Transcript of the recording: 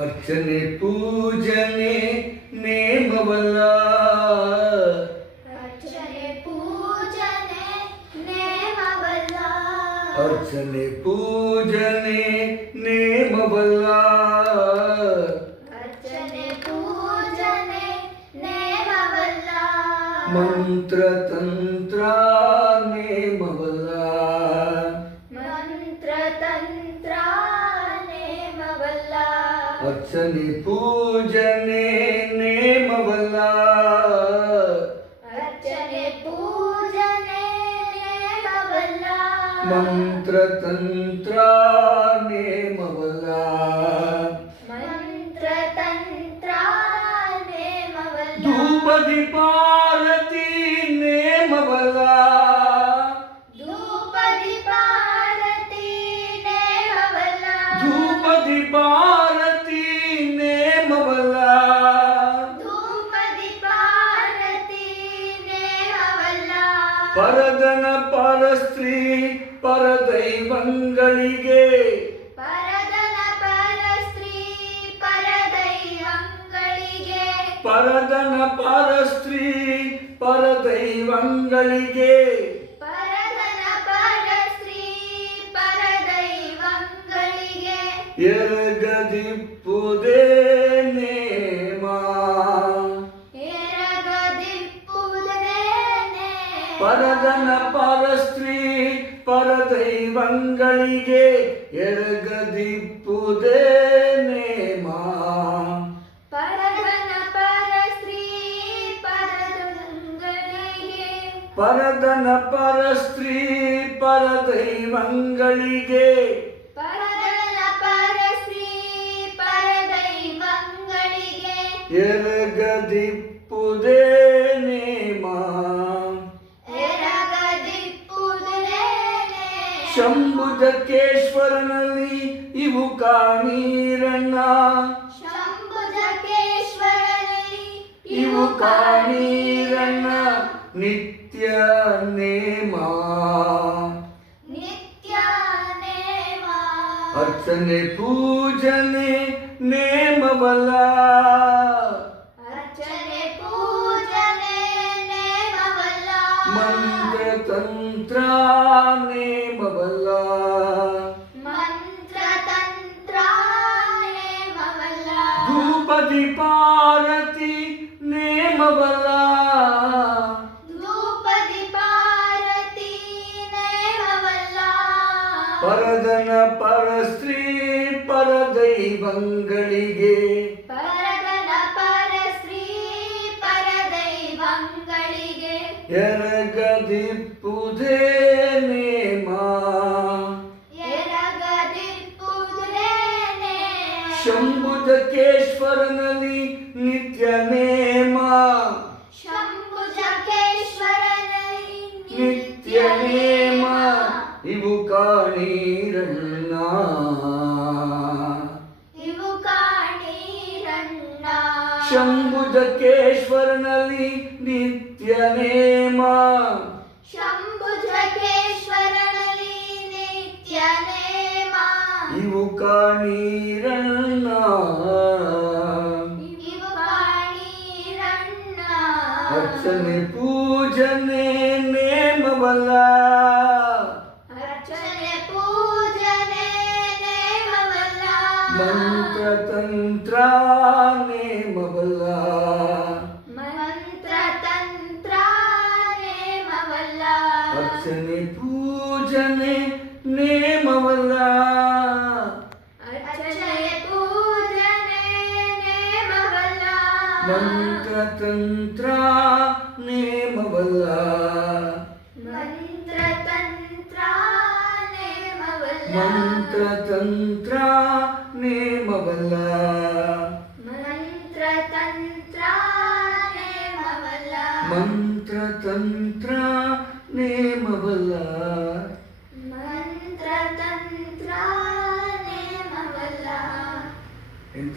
ಅರ್ಚನೆ ಪೂಜನೆ ನೇಮವಲ್ಲ. ಅರ್ಚನೆ ಪೂಜನೆ ನೇಮವಲ್ಲ. ಅರ್ಚನೆ ಪೂಜನೆ ನೇಮವಲ್ಲ. ಅರ್ಚನೆ ಪೂಜನೆ ನೇಮವಲ್ಲ. ಮಂತ್ರ ತಂತ್ರ ನೇಮವಲ್ಲ. ಮಂತ್ರ ತಂತ್ರ ನೇಮವಲ್ಲ. ಅರ್ಚನೆ ಪೂಜನೆ ನೇಮವಲ್ಲ. ಅರ್ಚನೆ ಪೂಜನೆ ನೇಮವಲ್ಲ. ಮಂತ್ರ ತಂತ್ರ ನೇಮವಲ್ಲ. ಮಂತ್ರ ತಂತ್ರ ನೇಮವಲ್ಲ. ಧೂಪ ದೀಪಾರತಿ ನೇಮವಲ್ಲ. ಧೂಪ ದೀಪಾರತಿ ನೇಮವಲ್ಲ. ಧೂಪ ದೀಪಾರತಿ ನೇಮವಲ್ಲ. ಧೂಪ ದೀಪಾರತಿ ನೇಮವಲ್ಲ. ಪರದನ ಪರಸ್ತ್ರೀ ಪರದೈವಂಗಳಿಗೆ. ಪರದನ ಪರಸ್ತ್ರೀ ಪರದೈವಂಗಳಿಗೆ. ಪರದನ ಪರಸ್ತ್ರೀ ಪರದೈವಂಗಳಿಗೆ. ಪರದನ ಪರಸ್ತ್ರೀ ಪರದೈವಂಗಳಿಗೆ. ಎರಗದಿಪ್ಪುದೇ ನೇಮ. ಎರಗದಿಪ್ಪುದೇ ನೇಮ. ಪರದನ ಪರಸ್ತ್ರೀ ಪರದೈವಂಗಳಿಗೆ ಎರಗದಿಪ್ಪುದೇ ನೇಮ. ಪರದನ ಪರಸ್ತ್ರೀ ಪರದೈವಂಗಳಿಗೆ. ಪರದನ ಪರಸ್ತ್ರೀ ಪರದೈವಂಗಳಿಗೆ ಪರದನ ಪರಸ್ತ್ರೀ ಪರದೈವಂಗಳಿಗೆ. ಎರಗದಿಪ್ಪುದೇ ನೇಮ. ಎರಗದಿಪ್ಪುದೇ ನೇಮ. ಶಂಭುಜಕೇಶ್ವರನಲ್ಲಿ ಇವು ಕಾಣೀರಣ್ಣ. ಶಂಭುಜಕೇಶ್ವರನಲ್ಲಿ ಇವು ಕಾಣೀರಣ್ಣ ನಿತ್ಯ ನೇಮ. ನಿತ್ಯ ನೇಮ. ಅರ್ಚನೆ ಪೂಜನೆ ನೇಮವಲ್ಲ. ಅರ್ಚನೆ ಪೂಜನೆ ನೇಮವಲ್ಲ. ಮಂತ್ರ ತಂತ್ರ ನೇಮವಲ್ಲ. ಮಂತ್ರ ತಂತ್ರ ನೇಮವಲ್ಲ. ಧೂಪ ದೀಪಾರತಿ ನೇಮವಲ್ಲ. ಧೂಪ ದೀಪಾರತಿ ನೇಮವಲ್ಲ. ಪರದನ ಪರಸ್ತ್ರೀ ಪರದೈವಂಗಳಿಗೆ. ಪರದನ ಪರಸ್ತ್ರೀ ಪರದೈವಂಗಳಿಗೆ. ಎರಗದಿಪ್ಪುದೇ ನೇಮ. ಎರಗದಿಪ್ಪುದೇ ನೇಮ. ಶಂಭುಜಕೇಶ್ವರನಲ್ಲಿ ನಿತ್ಯ ನೇಮ. ಶಂಭುಜಕೇಶ್ವರನಲ್ಲಿ ನಿತ್ಯ ನೇಮ ಇವು ಕಾಣೀರಣ್ಣ. ಇವು ಕಾಣೀರಣ್ಣ. ಶಂಭುಜಕೇಶ್ವರನಲ್ಲಿ ನಿತ್ಯ ನೇಮ. ಶಂಭುಜಕೇಶ್ವರನಲ್ಲಿ ನಿತ್ಯ ನೇಮ. ಇವು ಕಾಣೀರಣ್ಣ. ಇವು ಕಾಣೀರಣ್ಣ. ಅರ್ಚನೆ ಪೂಜನೆ ನೇಮವಲ್ಲ. ಅರ್ಚನೆ ಪೂಜನೆ ನೇಮವಲ್ಲ. ಮಂತ್ರ ತಂತ್ರ ನೇಮವಲ್ಲ. ಮಂತ್ರ ತಂತ್ರ ನೇಮವಲ್ಲ. ಅರ್ಚನೆ ಪೂಜನೆ ನೇಮವಲ್ಲ. ಅರ್ಚನೆ ಪೂಜನೆ ನೇಮವಲ್ಲ. ಮಂತ್ರ ತಂತ್ರ ನೇಮವಲ್ಲ. ಮಂತ್ರ ತಂತ್ರ ನೇಮವಲ್ಲ. ಮಂತ್ರ ತಂತ್ರ ನೇಮವಲ್ಲ. ಮಂತ್ರ ತಂತ್ರ ನೇಮವಲ್ಲ. ಮಂತ್ರ ತಂತ್ರ ನೇಮವಲ್ಲ. ಮಂತ್ರ ತಂತ್ರ ನೇಮವಲ್ಲ. ಇಂಥ